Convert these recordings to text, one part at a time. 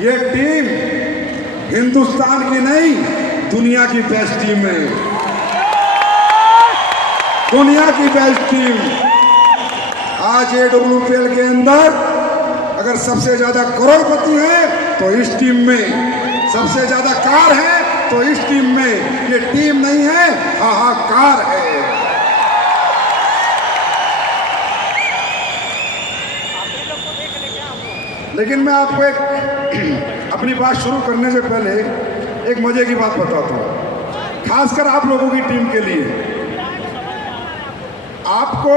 ये टीम हिंदुस्तान की नहीं, दुनिया की बेस्ट टीम है। दुनिया की बेस्ट टीम। आज AWPL के अंदर अगर सबसे ज्यादा करोड़पति है तो इस टीम में, सबसे ज्यादा कार है तो इस टीम में। ये टीम नहीं है, हाहाकार है। लेकिन मैं आपको एक अपनी बात शुरू करने से पहले एक मजे की बात बताता हूं, खासकर आप लोगों की टीम के लिए। आपको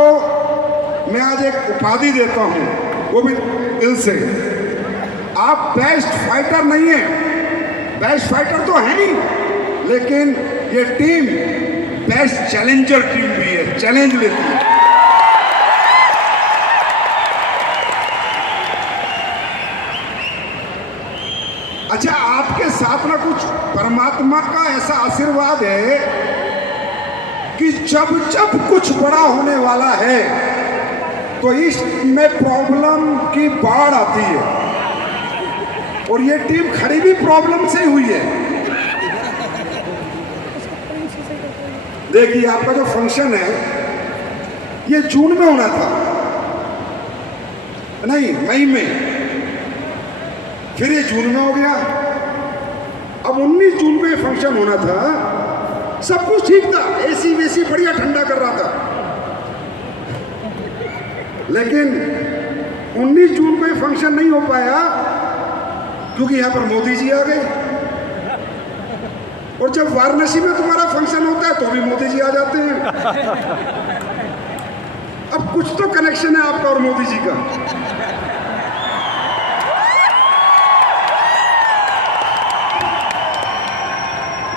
मैं आज एक उपाधि देता हूं, वो भी दिल से। आप बेस्ट फाइटर नहीं है, बेस्ट फाइटर तो है नहीं, लेकिन ये टीम बेस्ट चैलेंजर टीम भी है, चैलेंज लेती है। अच्छा, आपके साथ ना कुछ परमात्मा का ऐसा आशीर्वाद है कि जब जब कुछ बड़ा होने वाला है तो इसमें प्रॉब्लम की बाढ़ आती है, और ये टीम खड़ी भी प्रॉब्लम से हुई है। देखिए, आपका जो फंक्शन है ये जून में होना था, नहीं मई में, फिर ये जून में हो गया। अब 19 जून को ये फंक्शन होना था, सब कुछ ठीक था, एसी वेसी बढ़िया ठंडा कर रहा था। लेकिन 19 जून को ये फंक्शन नहीं हो पाया क्योंकि यहां पर मोदी जी आ गए। और जब वाराणसी में तुम्हारा फंक्शन होता है तो भी मोदी जी आ जाते हैं। अब कुछ तो कनेक्शन है आपका और मोदी जी का।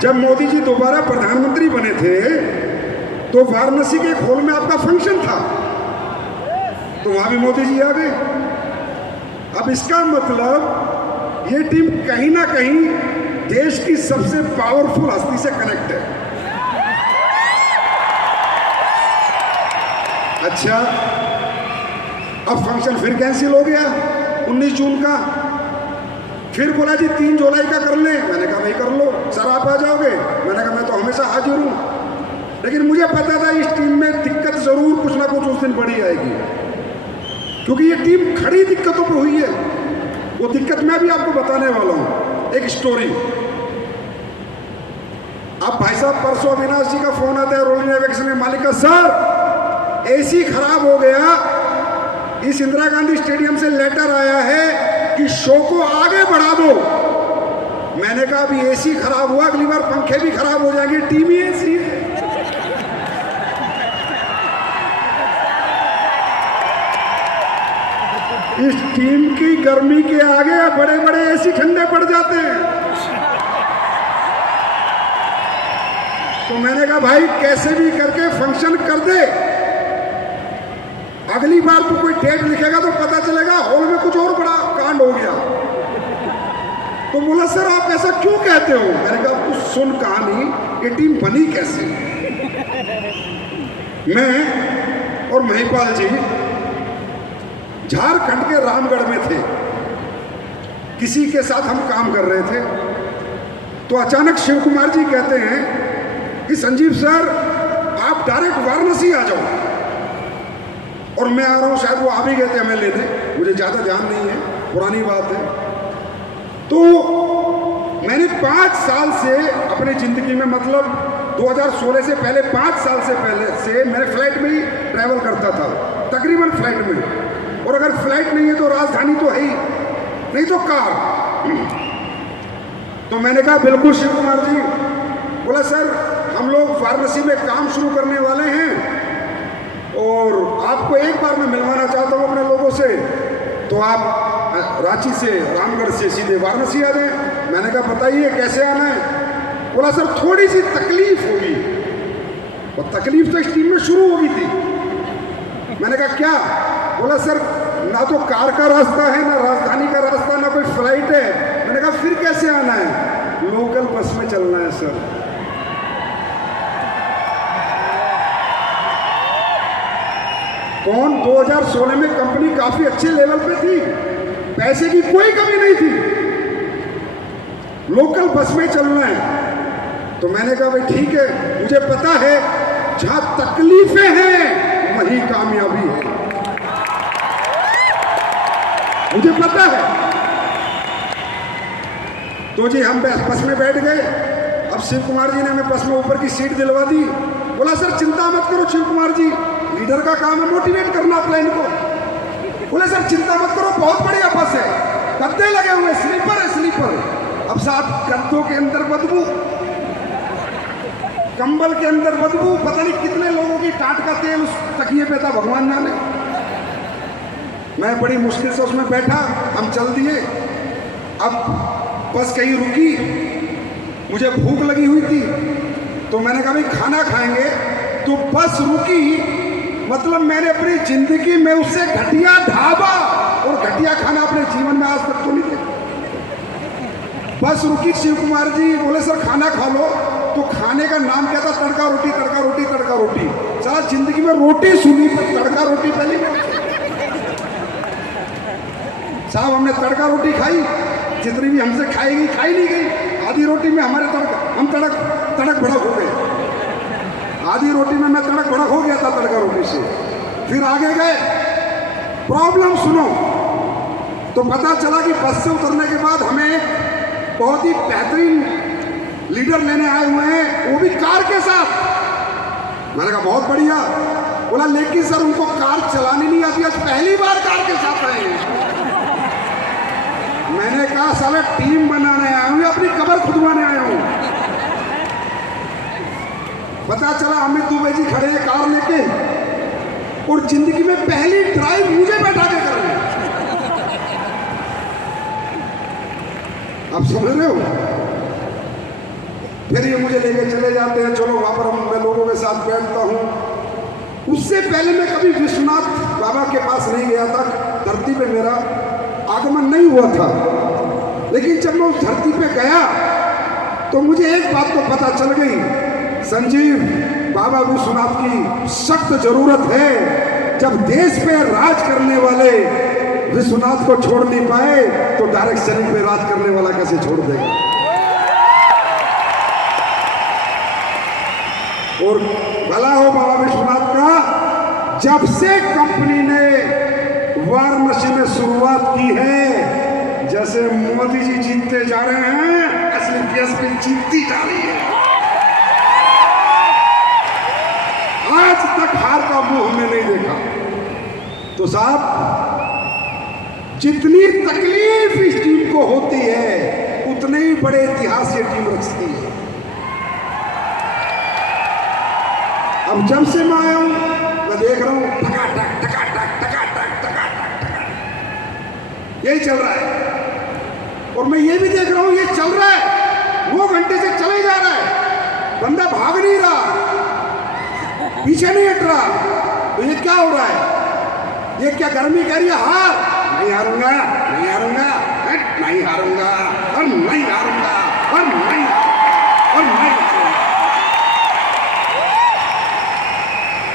जब मोदी जी दोबारा प्रधानमंत्री बने थे तो वाराणसी के एक हॉल में आपका फंक्शन था, तो वहां भी मोदी जी आ गए। अब इसका मतलब ये टीम कहीं ना कहीं देश की सबसे पावरफुल हस्ती से कनेक्ट है। अच्छा, अब फंक्शन फिर कैंसिल हो गया 19 जून का। फिर बोला जी 3 जुलाई का कर लें। मैंने कहा भाई कर लो, सर आप आ जाओगे? मैंने कहा मैं तो हमेशा हाजिर हूं। लेकिन मुझे पता था इस टीम में दिक्कत जरूर कुछ ना कुछ उस दिन बड़ी आएगी, क्योंकि ये टीम खड़ी दिक्कतों पे हुई है। वो दिक्कत मैं भी आपको बताने वाला हूं, एक स्टोरी। अब भाई साहब, परसों अविनाश जी का फोन आता है रोलिंग एवेक्शन में, मालिक का सर एसी खराब हो गया, इस इंदिरा गांधी स्टेडियम से लेटर आया है कि शो को आगे बढ़ा दो। मैंने कहा अभी एसी खराब हुआ, अगली बार पंखे भी खराब हो जाएंगे, टीम ही ऐसी है। इस टीम की गर्मी के आगे बड़े बड़े एसी ठंडे पड़ जाते हैं। तो मैंने कहा भाई कैसे भी करके फंक्शन कर दे, अगली बार तो कोई डेट लिखेगा तो पता चलेगा हॉल में कुछ और बड़ा कांड हो गया। तो बोला सर आप ऐसा क्यों कहते हो? मैंने कहा कुछ सुन कहानी, ये टीम बनी कैसे। मैं और महिपाल जी झारखंड के रामगढ़ में थे, किसी के साथ हम काम कर रहे थे। तो अचानक शिव कुमार जी कहते हैं कि संजीव सर आप डायरेक्ट वाराणसी आ जाओ। और मैं आ रहा हूं, शायद वो आ भी गए थे हमें लेने, मुझे ज्यादा ध्यान नहीं है, पुरानी बात है। तो मैंने 5 साल से अपनी जिंदगी में, मतलब 2016 से पहले 5 साल से पहले से मैंने फ्लाइट में ही ट्रैवल करता था, तकरीबन फ्लाइट में। और अगर फ्लाइट नहीं है तो राजधानी तो है ही, नहीं तो कार। तो मैंने कहा बिल्कुल शिव कुमार जी। बोला सर हम लोग वाराणसी में काम शुरू करने वाले हैं और आपको एक बार मैं मिलवाना चाहता हूँ अपने लोगों से, तो आप रांची से, रामगढ़ से सीधे वाराणसी आ जाएं। मैंने कहा बताइए कैसे आना है? बोला सर थोड़ी सी तकलीफ होगी। और तकलीफ तो इस टीम में शुरू हो गई थी। मैंने कहा क्या? बोला सर ना तो कार का रास्ता है, ना राजधानी का रास्ता, ना कोई फ्लाइट है। मैंने कहा फिर कैसे आना है? लोकल बस में चलना है सर। कौन? 2016 में कंपनी काफी अच्छे लेवल पे थी, पैसे की कोई कमी नहीं थी, लोकल बस में चलना है। तो मैंने कहा भाई ठीक है, मुझे पता है जहां तकलीफें हैं वहीं कामयाबी है, मुझे पता है। तो जी हम बस में बैठ गए। अब शिव कुमार जी ने हमें बस में ऊपर की सीट दिलवा दी। बोला सर चिंता मत करो शिव कुमार जी, लीडर का काम है मोटिवेट करना प्लेन को। बोले सर चिंता मत करो, बहुत बढ़िया बस है, गद्दे लगे हुए, स्लीपर है स्लीपर। अब साहब गद्दों के अंदर बदबू, कंबल के अंदर बदबू, पता नहीं कितने लोगों की टाट का तेल उस तकिए पे था, भगवान जाने। मैं बड़ी मुश्किल से उसमें बैठा, हम चल दिए। अब बस कहीं रुकी, मुझे भूख लगी हुई थी, तो मैंने कहा भाई खाना खाएंगे। तो बस रुकी, मतलब मैंने अपनी जिंदगी में उससे घटिया ढाबा और घटिया खाना अपने जीवन में आज तक तो नहीं देखा। बस रुकी, शिव कुमार जी बोले सर खाना खा लो। तो खाने का नाम क्या था? तड़का रोटी, तड़का रोटी, तड़का रोटी। सारा जिंदगी में रोटी सुनी पर तड़का रोटी पहली बार। साहब हमने तड़का रोटी खाई, जितनी भी हमसे खाई नहीं गई। आधी रोटी में हम तड़क भड़क हो गए। आधी रोटी में मैं तड़क भड़क हो गया था तड़का रोटी से। फिर आगे गए, प्रॉब्लम सुनो। तो पता चला कि बस से उतरने के बाद हमें बहुत ही बेहतरीन लीडर लेने आए हुए हैं, वो भी कार के साथ। मैंने कहा बहुत बढ़िया। बोला लेकिन सर उनको कार चलानी नहीं आती, आज पहली बार कार के साथ आए हैं। मैंने कहा साला टीम बनाने आया हूं या अपनी कबर खुदवाने आया हूं? पता चला अमित दुबे जी खड़े हैं कार लेके, और जिंदगी में पहली ड्राइव मुझे बैठा के कर रहे हैं। आप समझ रहे हो? फिर ये मुझे लेके चले जाते हैं, चलो वहां पर मैं लोगों के साथ बैठता हूं। उससे पहले मैं कभी विश्वनाथ बाबा के पास नहीं गया था, धरती पे मेरा आगमन नहीं हुआ था। लेकिन जब मैं उस धरती पे गया तो मुझे एक बात तो पता चल गई, संजीव बाबा विश्वनाथ की सख्त जरूरत है। जब देश पे राज करने वाले विश्वनाथ को छोड़ नहीं पाए तो डायरेक्ट शरीर पे राज करने वाला कैसे छोड़ देगा? और भला हो बाबा विश्वनाथ का, जब से कंपनी ने वाराणसी में शुरुआत की है, जैसे मोदी जी जीतते जा रहे हैं, असली बीएसपी जीतती जा रही है। आज तक हार का मुंह हमने नहीं देखा। तो साहब जितनी तकलीफ इस टीम को होती है उतने ही बड़े इतिहास ये टीम रचती है। अब जब से मैं आया हूं मैं देख रहा हूं टकाटक टकाटक टकाटक टकाटक टकाटक यही चल रहा है। और मैं ये भी देख रहा हूं ये चल रहा है, 2 घंटे से चले जा रहा है, बंदा भाग नहीं रहा, पीछे नहीं हट रहा। तो ये क्या हो रहा है? ये क्या गर्मी कह रही है हार? नहीं हारूंगा, नहीं हारूंगा, नहीं हारूंगा, और नहीं हारूंगा, और नहीं और नहीं।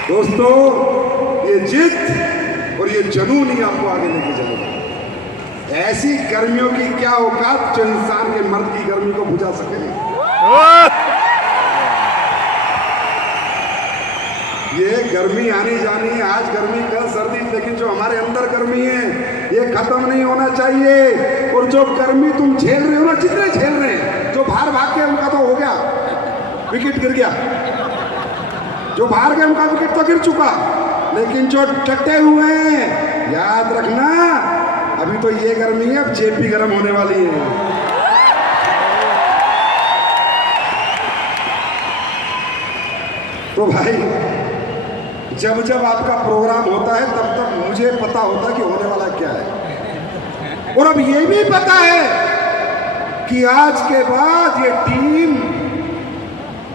दोस्तों ये जिद और ये जुनून ही आपको आगे लेके चलेगा। ऐसी गर्मियों की क्या औकात जो इंसान के मर्द की गर्मी को बुझा सके। ये गर्मी आनी जानी है, आज गर्मी कल सर्दी, लेकिन जो हमारे अंदर गर्मी है ये खत्म नहीं होना चाहिए। और जो गर्मी तुम झेल रहे हो ना, जितने झेल रहे हैं, जो बाहर भाग के उनका तो हो गया, विकेट गिर गया, जो बाहर गए उनका विकेट तो गिर चुका, लेकिन जो डटे हुए हैं याद रखना अभी तो ये गर्मी है, अब जेपी गर्म होने वाली है। तो भाई जब जब आपका प्रोग्राम होता है तब तक मुझे पता होता है कि होने वाला क्या है। और अब ये भी पता है कि आज के बाद ये टीम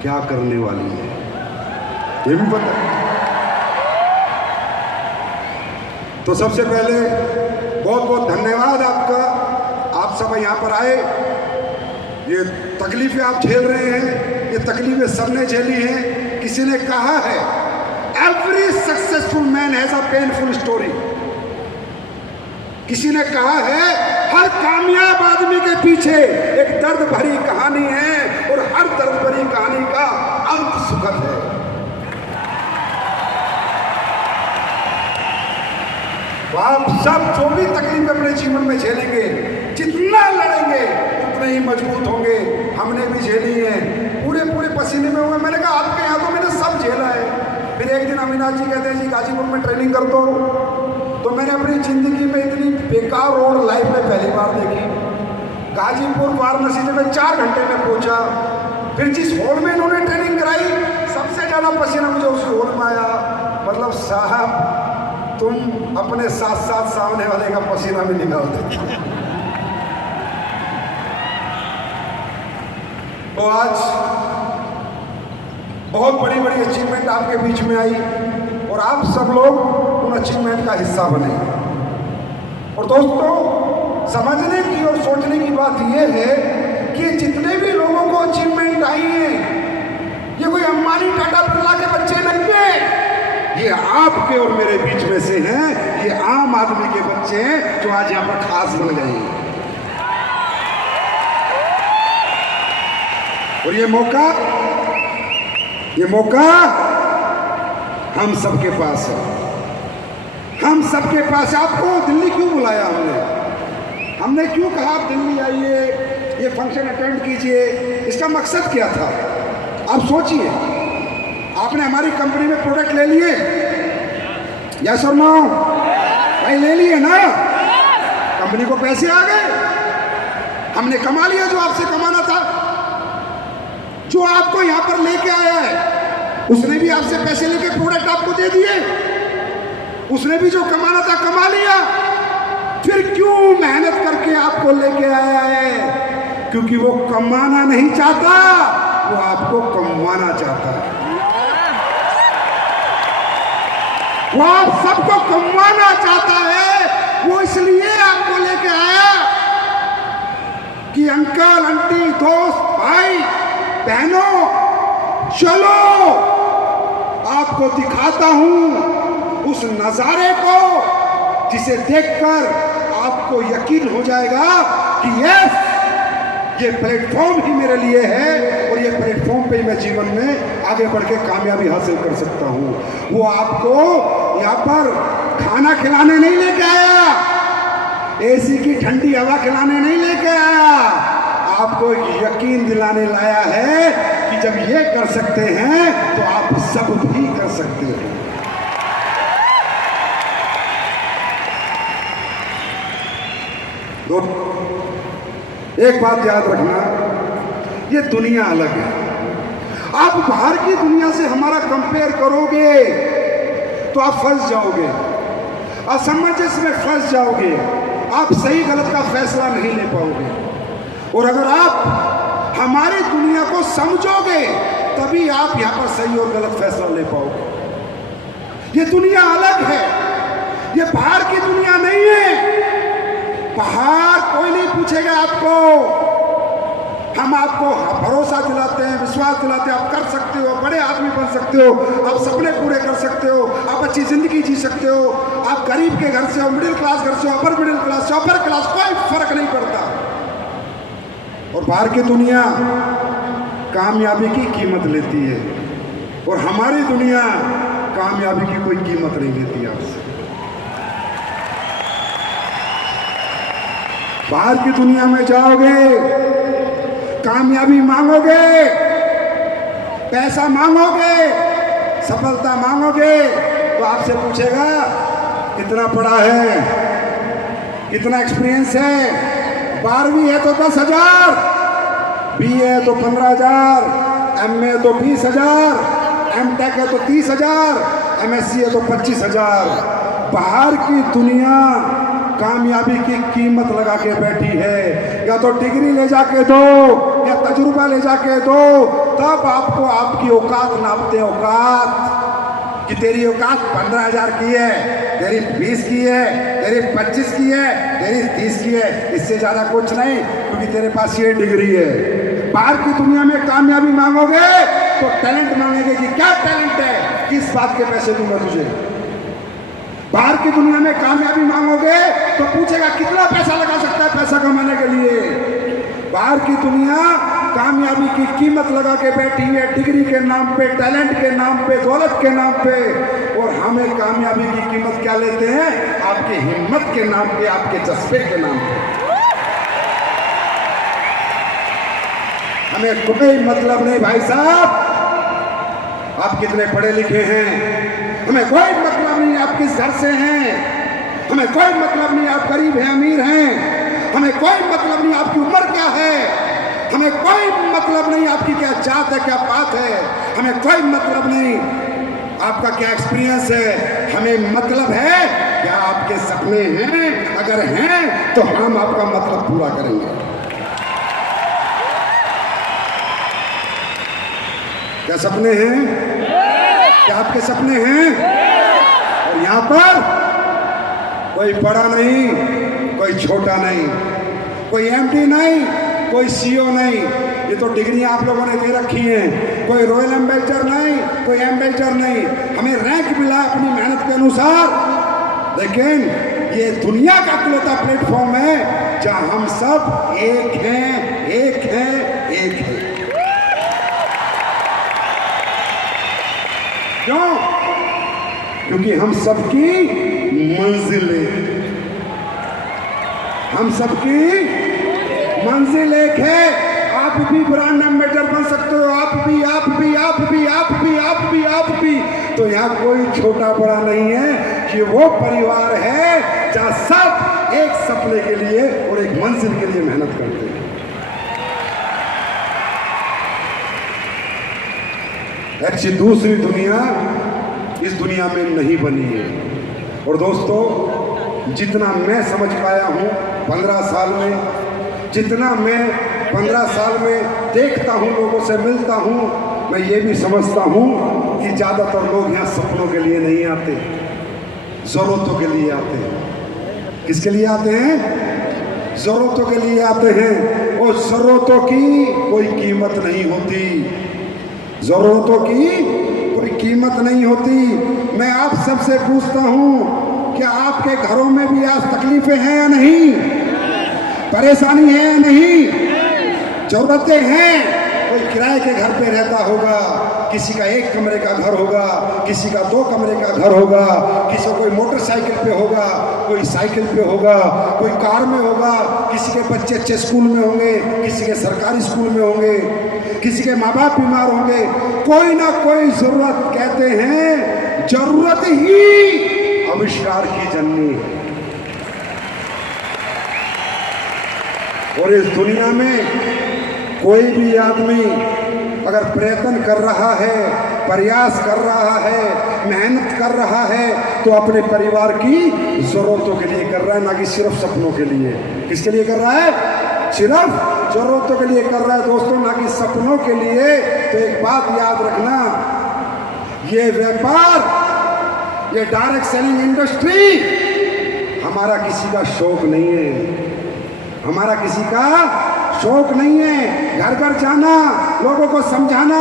क्या करने वाली है, ये भी पता है। तो सबसे पहले बहुत बहुत धन्यवाद आपका, आप सब यहाँ पर आए। ये तकलीफें आप झेल रहे हैं, ये तकलीफें सबने झेली हैं। किसी ने कहा है every successful man has a painful story. किसी ने कहा है हर कामयाब आदमी आदमी के पीछे एक दर्द भरी कहानी है और हर दर्द भरी कहानी का अंत सुखद है। तो आप सब जो भी तकलीफ अपने जीवन में झेलेंगे, जितना लड़ेंगे उतने ही मजबूत होंगे। हमने भी झेली है, पूरे पूरे पसीने में हुए। मैंने कहा आपके यहाँ तो मैंने सब झेला है। फिर एक दिन अविनाश जी कहते हैं जी गाजीपुर में ट्रेनिंग कर दो। तो मैंने अपनी ज़िंदगी में इतनी बेकार रोड लाइफ में पहली बार देखी। गाजीपुर वाराणसी से मैं 4 घंटे में पहुंचा। फिर जिस हॉल में इन्होंने ट्रेनिंग कराई, सबसे ज़्यादा पसीना मुझे उस हॉल में आया। मतलब साहब तुम अपने साथ साथ सामने वाले का पसीना भी निकाल देते। तो आज बहुत बड़ी बड़ी अचीवमेंट आपके बीच में आई और आप सब लोग उन अचीवमेंट का हिस्सा बने। और दोस्तों, समझने की और सोचने की बात यह है कि जितने भी लोगों को अचीवमेंट आई है, ये कोई अंबानी टाटा बिरला के बच्चे नहीं है, ये आपके और मेरे बीच में से हैं। ये आम आदमी के बच्चे हैं जो आज यहाँ पर खास बन गए हैं। और ये मौका हम सबके पास है। हम सबके पास। आपको दिल्ली क्यों बुलाया हमने क्यों कहा आप दिल्ली आइए, ये फंक्शन अटेंड कीजिए? इसका मकसद क्या था? आप सोचिए। आपने हमारी कंपनी में प्रोडक्ट ले लिए, यस और नो? भाई ले लिए ना? कंपनी को पैसे आ गए, हमने कमा लिया जो आपसे कमाना था। जो आपको यहां पर लेके आया है उसने भी आपसे पैसे लेके प्रोडक्ट आपको दे दिए। उसने भी जो कमाना था कमा लिया। फिर क्यों मेहनत करके आपको लेके आया है? क्योंकि वो कमाना नहीं चाहता, वो आपको कमवाना चाहता है। वो आप सबको कमवाना चाहता है। वो इसलिए आपको लेके आया कि अंकल आंटी दोस्त भाई बहनों, चलो आपको दिखाता हूं उस नजारे को जिसे देखकर आपको यकीन हो जाएगा कि यस, ये प्लेटफॉर्म ही मेरे लिए है और ये प्लेटफॉर्म पे ही मैं जीवन में आगे बढ़ के कामयाबी हासिल कर सकता हूं। वो आपको यहाँ पर खाना खिलाने नहीं लेके आया, एसी की ठंडी हवा खिलाने नहीं लेके आया, आपको यकीन दिलाने लाया है कि जब ये कर सकते हैं तो आप सब भी कर सकते हैं। एक बात याद रखना, ये दुनिया अलग है। आप बाहर की दुनिया से हमारा कंपेयर करोगे तो आप फंस जाओगे, असमंजस में फंस जाओगे, आप सही गलत का फैसला नहीं ले पाओगे। और अगर आप हमारी दुनिया को समझोगे तभी आप यहां पर सही और गलत फैसला ले पाओगे। ये दुनिया अलग है, ये बाहर की दुनिया नहीं है। बाहर कोई नहीं पूछेगा आपको, हम आपको भरोसा दिलाते हैं, विश्वास दिलाते हैं, आप कर सकते हो, बड़े आदमी बन सकते हो, आप सपने पूरे कर सकते हो, आप अच्छी जिंदगी जी सकते हो, आप गरीब के घर से हो, मिडिल क्लास घर से हो, अपर मिडिल क्लास से, अपर क्लास, कोई फर्क नहीं पड़ता। और बाहर की दुनिया कामयाबी की कीमत लेती है और हमारी दुनिया कामयाबी की कोई कीमत नहीं लेती आपसे। बाहर की दुनिया में जाओगे, कामयाबी मांगोगे, पैसा मांगोगे, सफलता मांगोगे तो आपसे पूछेगा कितना पढ़ा है, कितना एक्सपीरियंस है। 12वीं है तो 10,000, BA है तो 15,000, MA है तो 20,000, MTech है तो 30,000, MSc है तो 25,000। बाहर की दुनिया कामयाबी की कीमत लगा के बैठी है। या तो डिग्री ले जाके दो या तजुर्बा ले जाके दो, तब आपको आपकी औकात नापते। औकात कि तेरी औकात 15,000 की है, तेरी 20 की है, तेरी 25 की है, तेरी 30 की है, इससे ज़्यादा कुछ नहीं, क्योंकि तेरे पास ये डिग्री है। बाहर की दुनिया में कामयाबी मांगोगे तो टैलेंट मांगेंगे कि क्या टैलेंट है, किस बात के पैसे दूंगा तुझे। बाहर की दुनिया में कामयाबी मांगोगे तो पूछेगा कितना पैसा लगा सकता है पैसा कमाने के लिए। बाहर की दुनिया कामयाबी की कीमत लगा के बैठी है, डिग्री के नाम पे, टैलेंट के नाम पे, दौलत के नाम पे। और हमें कामयाबी की कीमत क्या लेते हैं? आपकी हिम्मत के नाम पे, आपके जज्बे के नाम पे। हमें कोई मतलब नहीं भाई साहब आप कितने पढ़े लिखे हैं, हमें कोई मतलब नहीं आप किस घर से हैं, हमें कोई मतलब नहीं आप गरीब हैं अमीर हैं, हमें कोई मतलब नहीं आपकी उम्र क्या है, हमें कोई मतलब नहीं आपकी क्या जात है, क्या बात है, हमें कोई मतलब नहीं आपका क्या एक्सपीरियंस है। हमें मतलब है क्या आपके सपने हैं, अगर हैं तो हम आपका मतलब पूरा करेंगे। क्या सपने हैं? क्या आपके सपने हैं? और यहाँ पर कोई बड़ा नहीं, कोई छोटा नहीं, कोई एमडी नहीं, कोई सीओ नहीं। ये तो डिग्रियां आप लोगों ने दे रखी हैं। कोई रॉयल एम्बेसडर नहीं, कोई एम्बेसडर नहीं। हमें रैंक मिला अपनी मेहनत के अनुसार, लेकिन ये दुनिया का इकलौता प्लेटफॉर्म है जहां हम सब एक हैं, एक हैं, एक हैं। क्यों? क्योंकि हम सबकी मंजिल एक है। आप भी ब्रांड एम्बेसडर बन सकते हो, आप भी। तो यहाँ कोई छोटा बड़ा नहीं है कि वो परिवार है जहाँ सब एक सपने के लिए और एक मंजिल के लिए मेहनत करते हैं। ऐसी दूसरी दुनिया इस दुनिया में नहीं बनी है। और दोस्तों, जितना मैं समझ पाया हूँ 15 साल में, जितना मैं 15 साल में देखता हूँ, लोगों से मिलता हूँ, मैं ये भी समझता हूँ कि ज़्यादातर लोग यहाँ सपनों के लिए नहीं आते, ज़रूरतों के लिए आते हैं। किसके लिए आते हैं? ज़रूरतों के लिए आते हैं। और ज़रूरतों की कोई कीमत नहीं होती, ज़रूरतों की कोई कीमत नहीं होती। मैं आप सबसे पूछता हूँ, क्या आपके घरों में भी आज तकलीफें हैं या नहीं? परेशानी है या नहीं? ज़रूरतें हैं। कोई किराए के घर पे रहता होगा, किसी का 1 कमरे का घर होगा, किसी का 2 कमरे का घर होगा, किसी को कोई मोटरसाइकिल पे होगा, कोई साइकिल पे होगा, कोई कार में होगा, किसी के बच्चे अच्छे स्कूल में होंगे, किसी के सरकारी स्कूल में होंगे, किसी के माँ बाप बीमार होंगे। कोई ना कोई जरूरत, कहते हैं जरूरत ही आविष्कार की जननी है। और इस दुनिया में कोई भी आदमी अगर प्रयत्न कर रहा है, प्रयास कर रहा है, मेहनत कर रहा है, तो अपने परिवार की जरूरतों के लिए कर रहा है, ना कि सिर्फ सपनों के लिए। किसके लिए कर रहा है? सिर्फ जरूरतों के लिए कर रहा है दोस्तों, ना कि सपनों के लिए। तो एक बात याद रखना, ये व्यापार, ये डायरेक्ट सेलिंग इंडस्ट्री हमारा किसी का शौक नहीं है, हमारा किसी का शौक नहीं है। घर घर जाना, लोगों को समझाना,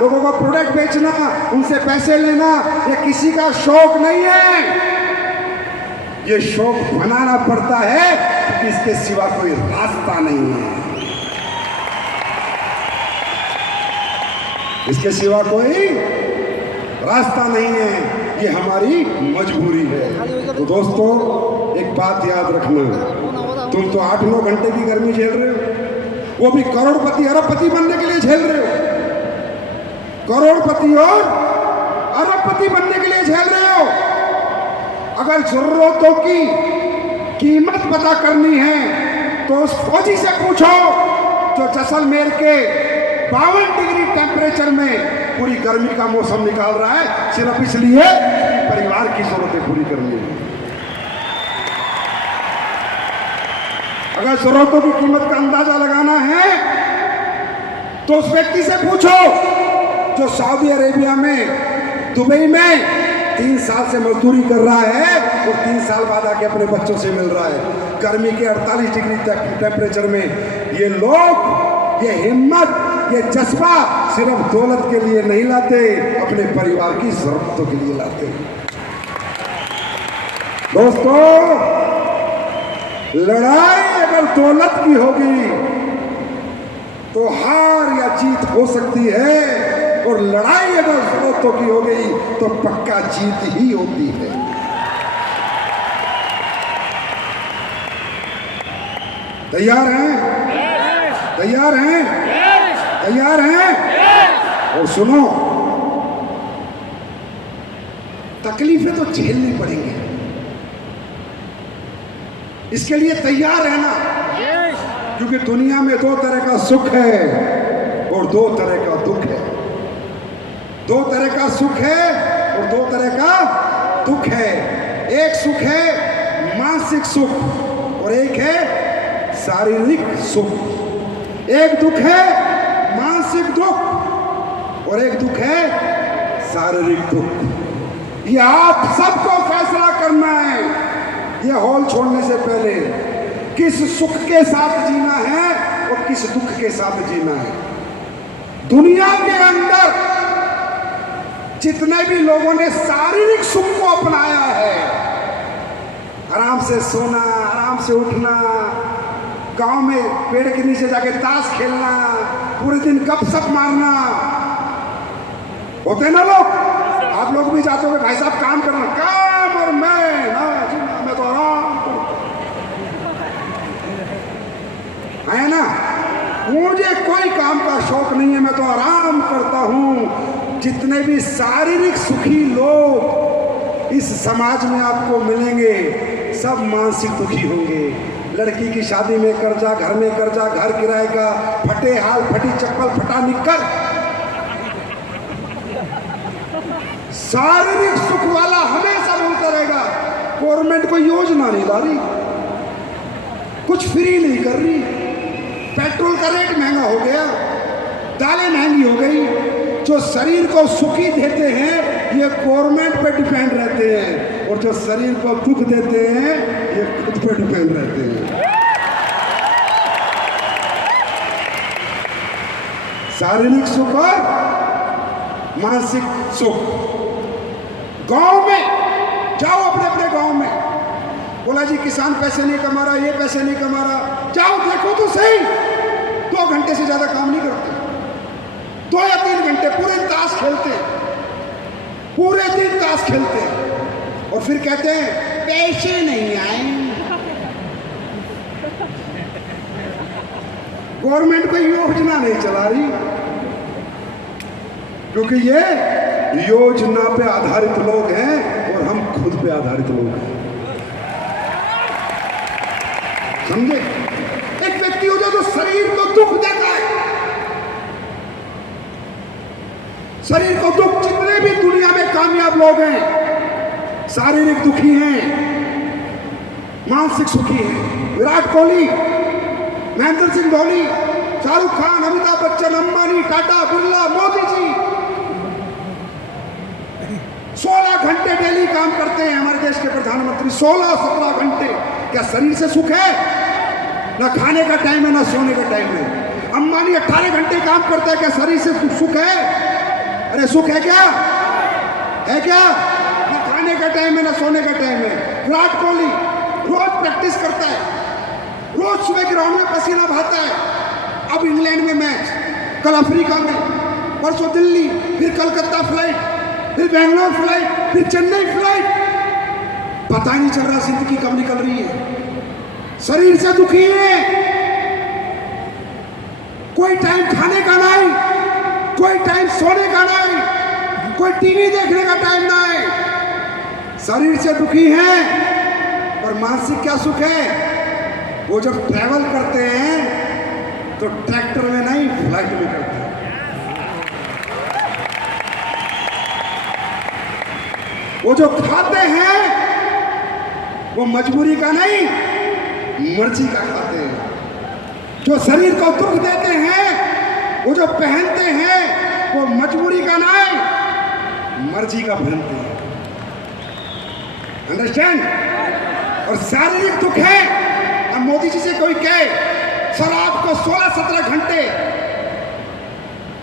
लोगों को प्रोडक्ट बेचना, उनसे पैसे लेना, ये किसी का शौक नहीं है। ये शौक बनाना पड़ता है क्योंकि इसके सिवा कोई रास्ता नहीं है, इसके सिवा कोई रास्ता नहीं है। ये हमारी मजबूरी है। तो दोस्तों, एक बात याद रखना, तुम तो 8-9 घंटे की गर्मी झेल रहे हो, वो भी करोड़पति अरबपति बनने के लिए झेल रहे हो। करोड़पति और अरबपति बनने के लिए झेल रहे हो। अगर जरूरतों की कीमत पता करनी है तो उस फौजी से पूछो जो जैसलमेर के 52 डिग्री टेम्परेचर में पूरी गर्मी का मौसम निकाल रहा है, सिर्फ इसलिए परिवार की जरूरतें पूरी करनी है। अगर जरूरतों की कीमत का अंदाजा लगाना है तो उस व्यक्ति से पूछो जो सऊदी अरेबिया में, दुबई में 3 साल से मजदूरी कर रहा है और 3 साल बाद आके अपने बच्चों से मिल रहा है गर्मी के 48 डिग्री टेम्परेचर में। ये लोग, ये हिम्मत, ये जज्बा सिर्फ दौलत के लिए नहीं लाते, अपने परिवार की जरूरतों के लिए लाते। दोस्तों, लड़ाई अगर दौलत की होगी तो हार या जीत हो सकती है, और लड़ाई अगर जरूरतों की हो गई तो पक्का जीत ही होती है। तैयार हैं? तैयार हैं? तैयार हैं? और सुनो, तकलीफें तो झेलनी पड़ेंगी, इसके लिए तैयार रहना, क्योंकि दुनिया में दो तरह का सुख है और दो तरह का दुख है। दो तरह का सुख है और दो तरह का दुख है। एक सुख है मानसिक सुख और एक है शारीरिक सुख। एक दुख है मानसिक दुख और एक दुख है शारीरिक दुख। ये आप सबको फैसला करना है, ये हॉल छोड़ने से पहले, किस सुख के साथ जीना है और किस दुख के साथ जीना है। दुनिया के अंदर जितने भी लोगों ने शारीरिक सुख को अपनाया है, आराम से सोना, आराम से उठना, गांव में पेड़ के नीचे जाके ताश खेलना, पूरे दिन गपशप मारना, होते ना लोग। आप लोग भी चाहते हो भाई साहब काम करना, काम, और मैं तो आराम है ना, मुझे कोई काम का शौक नहीं है, मैं तो आराम करता हूं। जितने भी शारीरिक सुखी लोग इस समाज में आपको मिलेंगे, सब मानसिक दुखी होंगे। लड़की की शादी में कर्जा, घर में कर्जा, घर किराए का, फटे हाल, फटी चप्पल, फटा निक्कर। शारीरिक सुख वाला हमेशा बोलता रहेगा गवर्नमेंट कोई योजना नहीं ला रही, कुछ फ्री नहीं कर रही, पेट्रोल का रेट महंगा हो गया, दालें महंगी हो गई। जो शरीर को सुखी देते हैं ये गवर्नमेंट पे डिपेंड रहते हैं, और जो शरीर को दुख देते हैं ये खुद पे डिपेंड रहते हैं। शारीरिक सुख और मानसिक सुख। गांव में जाओ, अपने अपने गांव में, बोला जी किसान पैसे नहीं कमा रहा, ये पैसे नहीं कमा रहा, जाओ देखो तो सही। 2 घंटे से ज्यादा काम नहीं करते, 2 या 3 घंटे पूरे ताश खेलते, पूरे दिन ताश खेलते, और फिर कहते हैं पैसे नहीं आए। गवर्नमेंट कोई योजना नहीं चला रही, क्योंकि ये योजना पे आधारित लोग हैं और हम खुद पे आधारित लोग हैं। समझे? एक व्यक्ति हो जो शरीर को दुख देता है, शरीर को दुख, जितने भी दुनिया में कामयाब लोग हैं शारीरिक दुखी हैं, मानसिक सुखी हैं। विराट कोहली, महेंद्र सिंह धोनी, शाहरुख खान, अमिताभ बच्चन, अंबानी, टाटा, बिरला, मोदी जी 16 घंटे डेली काम करते हैं हमारे देश के प्रधानमंत्री, 16-17 घंटे। क्या शरीर से सुख है? ना खाने का टाइम है, ना सोने का टाइम है। अंबानी 18 घंटे काम करता है, क्या शरीर से सुख है? अरे सुख है क्या? है क्या? ना खाने का टाइम है, ना सोने का टाइम है। विराट कोहली रोज प्रैक्टिस करता है, रोज सुबह ग्राउंड में पसीना बहाता है। अब इंग्लैंड में मैच, कल अफ्रीका में, परसों दिल्ली, फिर कलकत्ता फ्लाइट, फिर बेंगलोर फ्लाइट, फिर चेन्नई फ्लाइट। पता ही नहीं चल रहा जिंदगी कब निकल रही है। शरीर से दुखी है, कोई टाइम खाने का नहीं, कोई टाइम सोने का नहीं, कोई टीवी देखने का टाइम नहीं। शरीर से दुखी है। और मानसिक क्या सुख है? वो जब ट्रैवल करते हैं तो ट्रैक्टर में नहीं, फ्लाइट में करते हैं। वो जो खाते हैं वो मजबूरी का नहीं, मर्जी का खाते हैं। जो शरीर को दुख देते हैं, वो जो पहनते हैं वो मजबूरी का नहीं, मर्जी का पहनते हैं। अंडरस्टैंड? और शारीरिक दुख है। अब मोदी जी से कोई कहे सर आपको 16-17 घंटे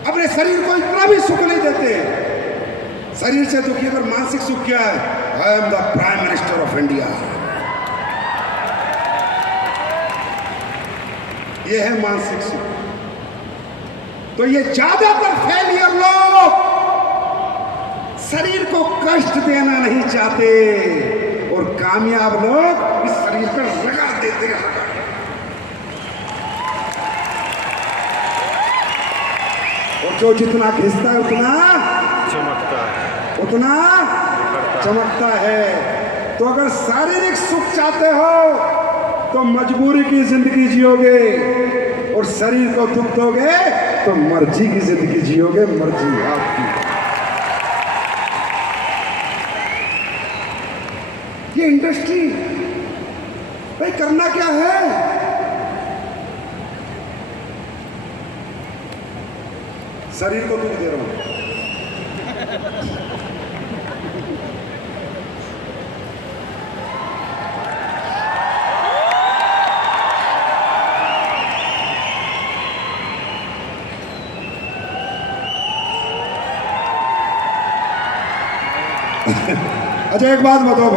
अपने शरीर को इतना भी सुख नहीं देते, शरीर से दुखी। पर मानसिक सुख क्या है? I am the prime minister of India, ये है मानसिक सुख। तो ये ज्यादातर फेलियर लोग शरीर को कष्ट देना नहीं चाहते और कामयाब लोग इस शरीर पर रगड़ देते हैं। और जो जितना घिसता है उतना चमकता है। तो अगर शारीरिक सुख चाहते हो तो मजबूरी की जिंदगी जियोगे और शरीर को दुख दोगे तो मर्जी की जिंदगी जियोगे, मर्जी आपकी। ये इंडस्ट्री भाई करना क्या है? शरीर को दुख दे रहा हूं। अच्छा एक बात बताओ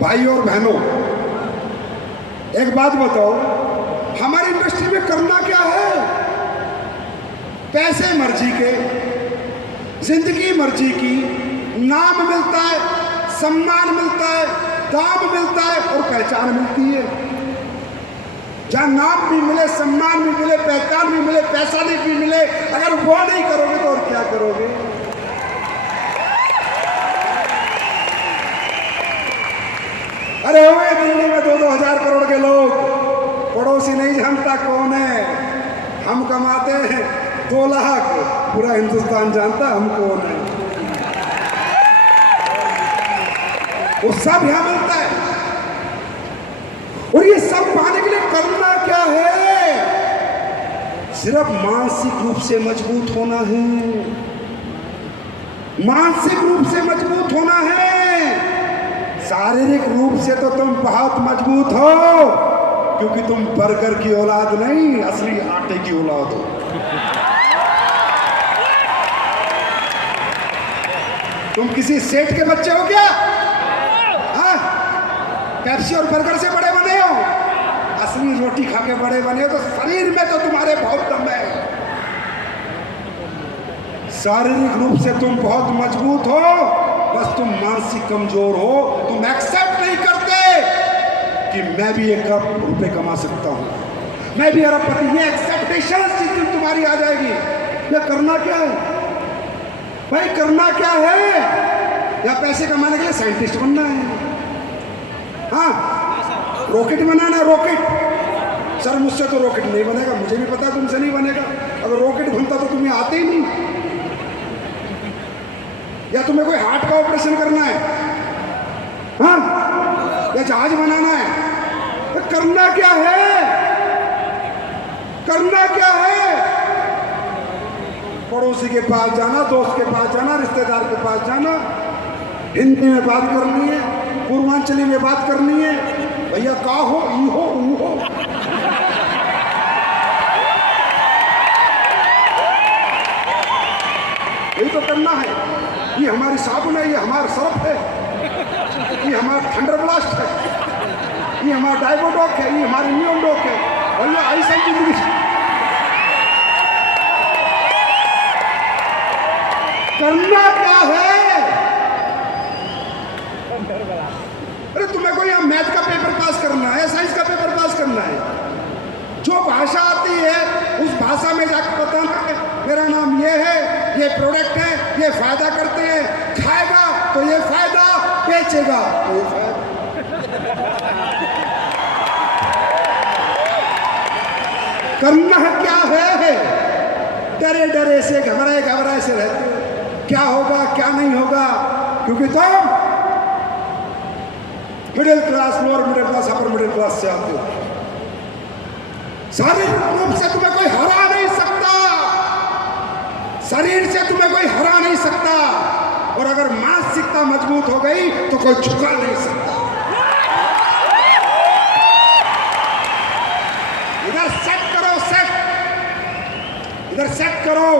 भाई और बहनों, एक बात बताओ, हमारी इंडस्ट्री में करना क्या है? पैसे मर्जी के, जिंदगी मर्जी की, नाम मिलता है, सम्मान मिलता है, दाम मिलता है और पहचान मिलती है। जहां नाम भी मिले, सम्मान भी मिले, पहचान भी मिले, पैसा भी मिले, अगर वो नहीं करोगे तो और क्या करोगे? अरे हुए दिल्ली में 2-2 हजार करोड़ के लोग, पड़ोसी नहीं जानता कौन है। हम कमाते हैं 2 लाख, पूरा हिंदुस्तान जानता हम कौन है। वो सब यहां मिलता है। और ये सब पाने के लिए करना क्या है? सिर्फ मानसिक रूप से मजबूत होना है। मानसिक रूप से मजबूत होना है। शारीरिक रूप से तो तुम बहुत मजबूत हो, क्योंकि तुम बर्गर की औलाद नहीं, असली आटे की औलाद हो। तुम किसी सेठ के बच्चे हो क्या? हाँ, पेप्सी और बर्गर से बड़े बने हो? असली रोटी खा के बड़े बने हो। तो शरीर में तो तुम्हारे बहुत दम है। शारीरिक रूप से तुम बहुत मजबूत हो, बस तुम मानसिक कमजोर हो। तुम एक्सेप्ट नहीं करते कि मैं भी 1 अरब रुपए कमा सकता हूं, मैं भी अरबपति। ये एक्सेप्टेशन जिस दिन तुम्हारी आ जाएगी, ये करना क्या है भाई? करना क्या है? या पैसे कमाने के लिए साइंटिस्ट बनना है? हाँ, रॉकेट बनाना है, रॉकेट। सर मुझसे तो रॉकेट नहीं बनेगा। मुझे भी पता है तुमसे नहीं बनेगा। अगर रॉकेट बनता तो तुम्हें आते ही नहीं। या तुम्हें कोई हार्ट का ऑपरेशन करना है, हाँ, या जहाज बनाना है, तो करना क्या है? करना क्या है? पड़ोसी के पास जाना, दोस्त के पास जाना, रिश्तेदार के पास जाना, हिंदी में बात करनी है, पूर्वांचली में बात करनी है। भैया का हो, ई हो, ऊ हो। यही तो करना है। ये हमारी साबुन है, ये हमारा सर्फ है, ये हमारा थंडर ब्लास्ट है, ये हमारा डाइबोडॉक है, ये हमारी नियोडॉक है। भैया ऐसा जिंदगी। करना क्या है? अरे तुम्हें कोई यहाँ मैथ का पेपर पास करना है, साइंस का पेपर पास करना है, जो भाषा आती है उस भाषा में जाकर बताना है मेरा नाम ये है, ये प्रोडक्ट है, ये फायदा करते हैं, खाएगा तो ये फायदा, बेचेगा तो ये फायदा। करना क्या है? डरे डरे से, घबराए घबराए से रहते हो। क्या होगा क्या नहीं होगा, क्योंकि तुम middle class, lower middle class, upper middle class से आते हो। शारीरिक रूप से तुम्हें कोई हरा नहीं सकता, शरीर से तुम्हें कोई हरा नहीं सकता, और अगर मानसिकता मजबूत हो गई तो कोई झुका नहीं सकता। इधर सेट करो, इधर सेट करो।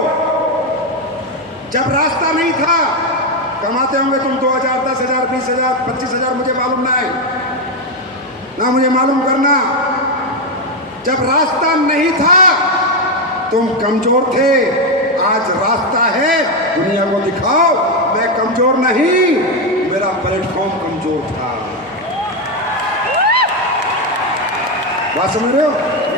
जब रास्ता नहीं था, कमाते होंगे तुम 2000, 10,000, 20,000, 25,000, मुझे मालूम ना है, ना मुझे मालूम करना। जब रास्ता नहीं था तुम कमजोर थे, आज रास्ता है, दुनिया को दिखाओ मैं कमजोर नहीं, मेरा प्लेटफॉर्म कमजोर था। बात समझ रहे हो?